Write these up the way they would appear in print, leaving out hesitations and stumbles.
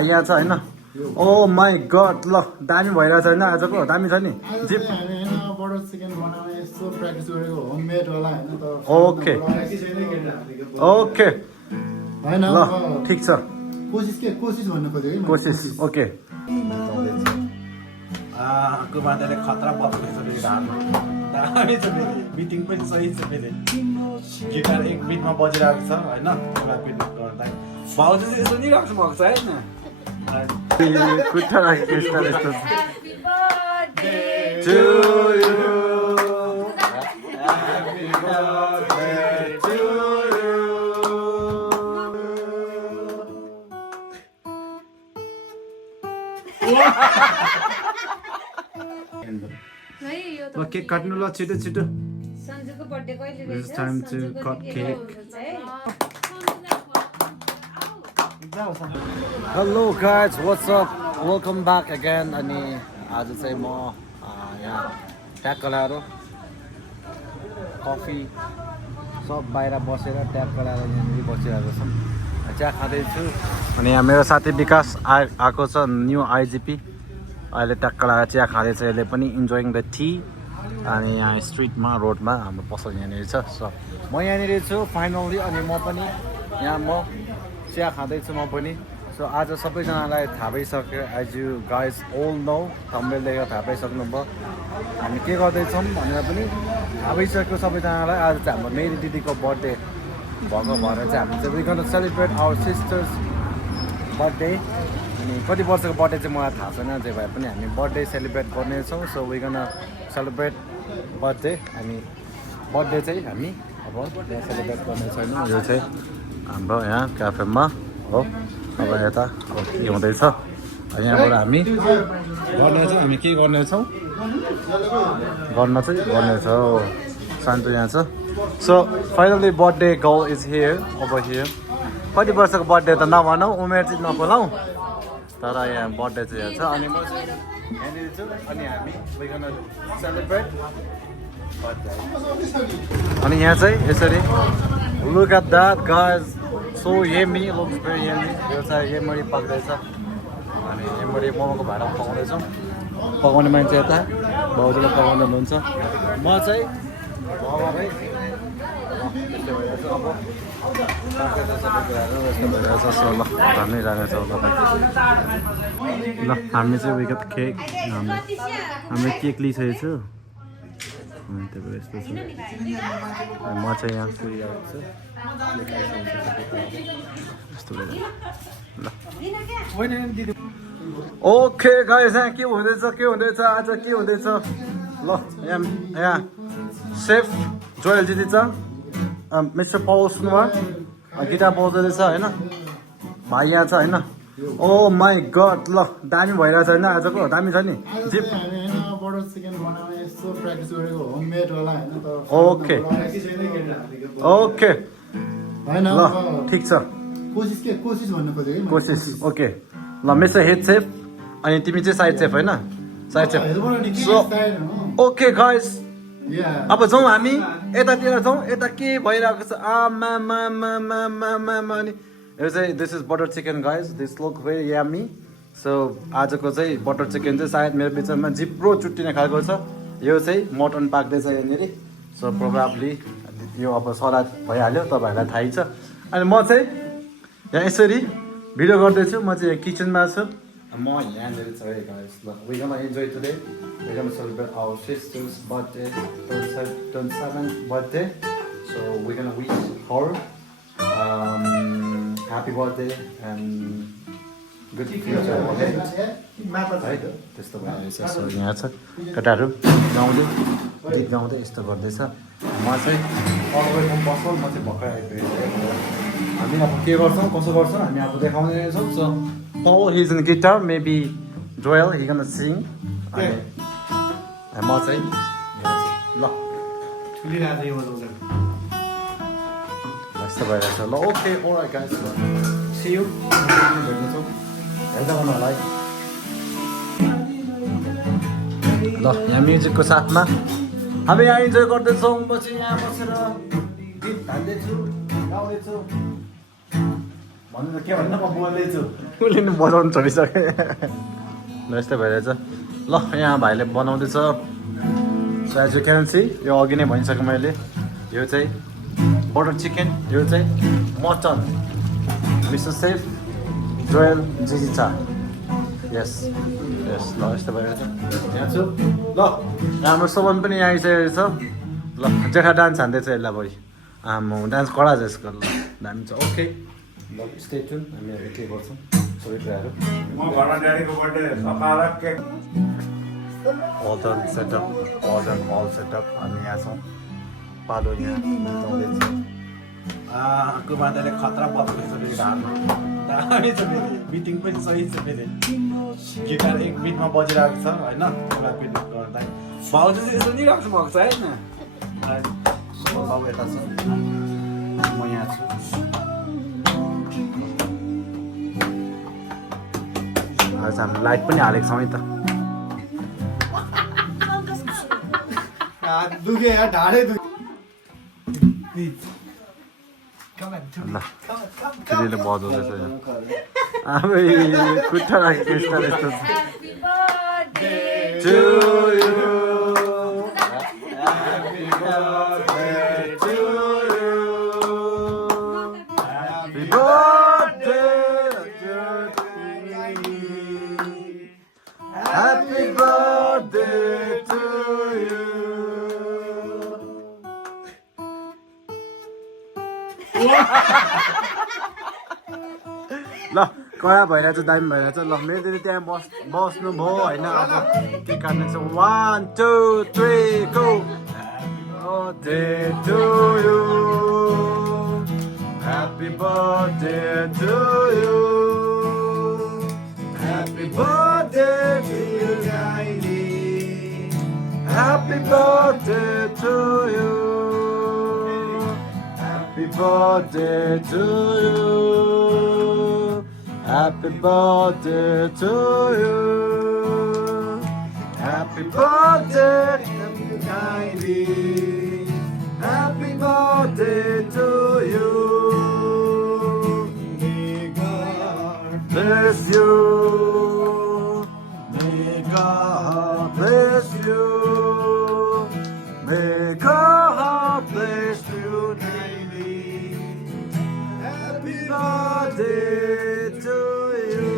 यहाँ छ होइन ओ माई गड ल दामी भइरहेछ होइन आजको दामी छ नि जिप बटर चिकन बनाउने यस्तो प्र्याक्टिस गरेको होममेड होला हैन त ओके ओके हैन ल ठिक छ कोसिस भन्न खोजेको है कोसिस ओके कुमारले खतरा बस्दैछ दामी छ मिटिङ पनि सही छ फेरि गिटार एक बिटमा बजिरहेको छ होइन भाउजू चाहिँ सुनिरहेको भएको छ होइन खुट्टा राखेको यस्तो यस्तो to you. Happy birthday to you. ल केक काट्नु ल छिटो छिटो सन्जुको बर्थडे कहिले रहेछ? It's time to cut cake. Hello guys, what's up? Welcome back again. अनि आज चाहिँ म यहाँ ट्याग लगाएर कफी सब बाहिर बसेर ट्याग लगाएर यहाँनिर बसिरहेको छौँ चिया खाँदैछु अनि यहाँ मेरो साथी विकास आएको छ न्यू आइजिपी अहिले ट्याग लगाएर चिया खाँदैछ यसले पनि इन्जोइङ द टी अनि यहाँ स्ट्रिटमा रोडमा हाम्रो पसल यहाँनिर छ सो म यहाँनिर छु फाइनल्ली अनि म पनि यहाँ म चिया खाँदैछु म पनि सो आज सबैजनालाई थाहा भइसक्यो एज यु गाइज ओल नो थम्बनेलले थाहा पाइसक्नुभयो हामी के गर्दैछौँ भनेर पनि थाहा भइसक्यो सबैजनालाई आज चाहिँ हाम्रो मेरी दिदीको बर्थडे भएको भएर चाहिँ हामी चाहिँ we gonna celebrate our sister's birthday अनि कति वर्षको बर्थडे चाहिँ मलाई थाहा छैन जे भए पनि हामी बर्थडे सेलिब्रेट गर्नेछौँ so we gonna celebrate birthday अनि बर्थडे चाहिँ हामी अब यहाँ सेलिब्रेट गर्ने छैन यो चाहिँ हाम्रो यहाँ क्याफेमा हो अब यता अब के हुँदैछ यहाँबाट हामी गर्नेछौँ हामी के गर्नेछौँ गर्नेछौँ शान्ति यहाँ छ so finally birthday girl is here over here कति वर्षको बर्थडे त नभनौँ उमेर चाहिँ नबोलाउँ तर यहाँ बर्थडे चाहिँ यहाँ छ अनि म चाहिँ यहाँनिर छु अनि हामी सेलिब्रेट अनि यहाँ चाहिँ यसरी look at that guys so yummy looks very yummy यो चाहिँ यमरी पाक्दैछ अनि यमरी मोमोको भाँडा पकाउँदैछौँ पकाउने मान्छे यता भाउजूले पकाउँदै हुनुहुन्छ म चाहिँ भगवानै यस्तो भइरहेछ अब सबै कुराहरू यस्तो भइरहेछ सो ल घरमै जानेछौँ तपाईँ ल हामी चाहिँ विगत केक हामीले केक लिइसकेको छु त्यही यस्तो छ म चाहिँ यहाँ सुरिरहेको छु ओके गाइस यहाँ के हुँदैछ आज के हुँदैछ ल यहाँ सेफ जोयल दिदी छ मिस्टर पल सुनवार गिटार बजाउँदैछ होइन भाइ यहाँ छ होइन ओ माई गड ल दामी भइरहेछ होइन आजको दामी छ नि जिप बटर चिकन बनाउने यस्तो प्र्याक्टिस गरेको होममेड होला हैन त ओके ओके हैन ल ठिक छ कोसिस भन्न खोजेको है कोसिस ओके ल मिस्टर हेड सेफ अनि तिमी चाहिँ साइड सेफ होइन side safe so okay guys अब जाउँ हामी यतातिर जाउँ यता के भइरहेको छ अनि यो चाहिँ this is butter chicken guys this look very yummy so आजको चाहिँ बटर चिकन चाहिँ सायद मेरो बिचमा जिप्रो चुट्टिने खालको छ यो चाहिँ मटन पाक्दैछ यहाँनिर सो प्रोभाब्ली यो अब सलाद भइहाल्यो तपाईँहरूलाई थाहै छ अनि म चाहिँ यहाँ यसरी भिडियो गर्दैछु म चाहिँ यहाँ किचनमा छु म यहाँनिर छ है गाइस ल we gonna enjoy today we gonna celebrate our sister's birthday 27th birthday so we gonna wish her happy birthday and good future है त्यस्तो भइरहेछ सो यहाँ छ केटाहरू गाउँदै गीत गाउँदै यस्तो गर्दैछ म चाहिँ अरूको बस्छौँ म चाहिँ भर्खर आइपुगेको हामी अब के गर्छौँ कसो गर्छौँ हामी अब देखाउँदै छौँ so Paul he's in guitar maybe Joel he gonna sing अनि म चाहिँ ल ठुलिरहेको यो बजाउँछ यस्तो भइरहेछ ल okay alright guys see you भेट्नेछौँ हेर्दै गर्नु होला है ल यहाँ म्युजिकको साथमा हामी यहाँ इन्जोय गर्दैछौँ म चाहिँ यहाँ बसेर गीत हाल्दैछु गाउँदैछु भन्नु त के भन्नु म बोल्दैछु उसले नि बजाउनु छोडिसके ल यस्तै भइरहेछ ल यहाँ भाइले बनाउँदैछ so as you can see यो अघि नै भनिसकेँ मैले यो चाहिँ बटर चिकन यो चाहिँ मटन मिस्टर सेफ जोयल जिजिचा यस यस ल यस्तो भइरहेछ यहाँ छु ल हाम्रो सोभन पनि यहाँ आइसकेको छ ल जेठा डान्स हान्दैछ यसलाई बढी आम्म डान्स कडा छ यसको ल दामी छ ओके ल स्टे ट्युन हामीहरू के गर्छौँ सबै कुराहरू म घरमा ड्याडीको बर्थडे सकाएर केक all setup हामी यहाँ छौँ पालो यहाँ जाउँदैछ कुमारले खतरा बदलेछ फेरि हातमा दामी छ फेरि बिटिङ पनि सही छ फेरि गिटार एक बिटमा बजिरहेको छ होइन एउटा बिट गर्दा भाउजू चाहिँ यसो नि राख्नु भएको छ होइन बाबु यता छ म यहाँ छु आज हामी लाइट पनि हालेको छौँ है त दुखे यार ढाडै दुखे ल फेरिले बजाउँदैछ यहाँ आबै खुट्टा राखेको यस्तो यस्तो Happy birthday to you. Happy birthday to you. Happy birthday to you. Happy birthday to you. ल कडा भइरहेछ दामी भइरहेछ ल मेरो दिदी त्यहाँ बस्नु भयो होइन अब के काट्ने छ 1 2 3 go birthday to you happy birthday to you happy birthday to you Kylie happy birthday to you happy birthday to you happy birthday to you happy birthday Kylie happy birthday to you may God bless you may God bless you may God bless you Kylie happy birthday to you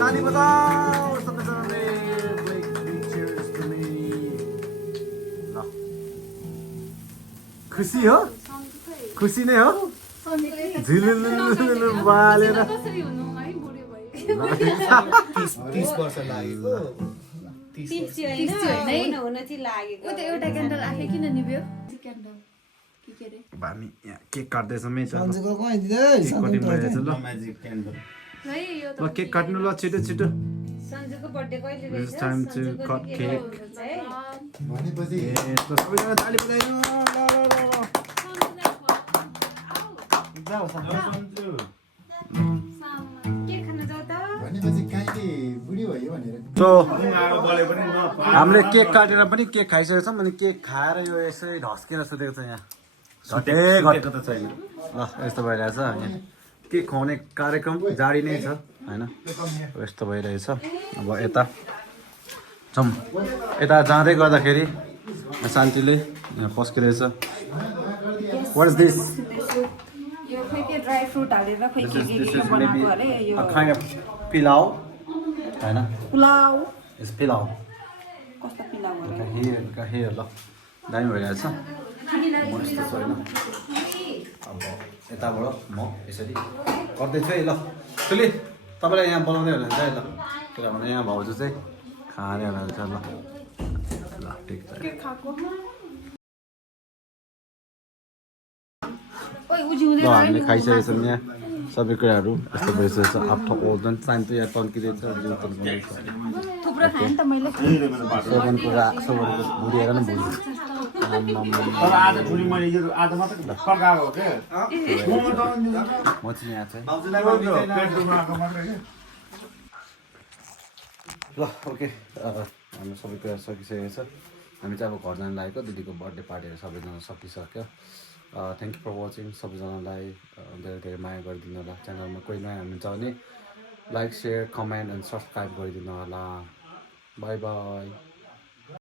ताली बजाओ सबैजनाले Big cheers to me ल खुसी हो खुसी नै हो झिलिलु बालेर 30 वर्ष लाग्यो 30 होइन हुन चाहिँ लागेको उ त एउटा क्यान्डल आफै किन निभ्यो क्यान्डल के रे हामी यहाँ केक काट्दैछौँ है सन्जुको कहाँ दिदै केक कटिङ भइरहेछ ल म्याजिक क्यान्डल है यो त ल केक काट्नु ल छिटो छिटो सन्जुको बर्थडे कहिले It's रहेछ time to सन्जुको cut के cake. हुनुहुन्छ है भनेपछि ए ल सबैजना ताली बजाइनु के खान जाऊ त भनेपछि काहीँले बुढी भयो भनेर सो आगो बले पनि हामीले केक काटेर पनि केक खाइसकेको छौँ अनि केक खाएर यो यसै ढस्केर सुतेको छ यहाँ घटेको त छैन ल यस्तो भइरहेछ यहाँ केक खुवाउने कार्यक्रम जारी नै छ होइन यस्तो भइरहेछ अब यता जाउँ यता जाँदै गर्दाखेरि शान्तिले यहाँ पस्किरहेछ वाट इज दिस यो खोइ के ड्राई फ्रुट हालेर खोइ This के is के this के is maybe बनाएको अरे यो a kind of pilau, होइन? Pulao It's pilau. कस्तो पुलाउ अरे Here ल दामी भइरहेछ मस्त छ होइन अब यताबाट म यसरी गर्दैछु है ल सुली तपाईँलाई यहाँ बोलाउँदै हुनुहुन्छ है ल किनभने यहाँ भाउजू चाहिँ खाने हुनुहुन्छ ल ल ठिक छ के खाएको ओइ उजिउँदै ल हामीले खाइसकेको छौँ यहाँ सबै कुराहरू यस्तो भइसकेको छ आफ्टर ओल झन् चान्चो यहाँ तन्किँदैछ जिउ तन्किँदैछ थुप्रो खाएँ नि त मैले सोभनको भुँडी हेर न भुँडी तर आज भोलि मैले यो आज मात्रै फर्काएको हो क्या म चाहिँ यहाँ चाहिँ पेट्रोलमा आएको मात्रै क्या ल ओके हाम्रो सबै कुरा सकिसकेको छ हामी चाहिँ अब घर जान लागेको दिदीको बर्थडे पार्टीहरू सबैजना सकिसक्यो थ्याङ्क यू फर वाचिङ सबैजनालाई धेरै धेरै माया गरिदिनु होला च्यानलमा कोही नयाँ हुनुहुन्छ भने like share comment and subscribe गरिदिनु होला बाई बाई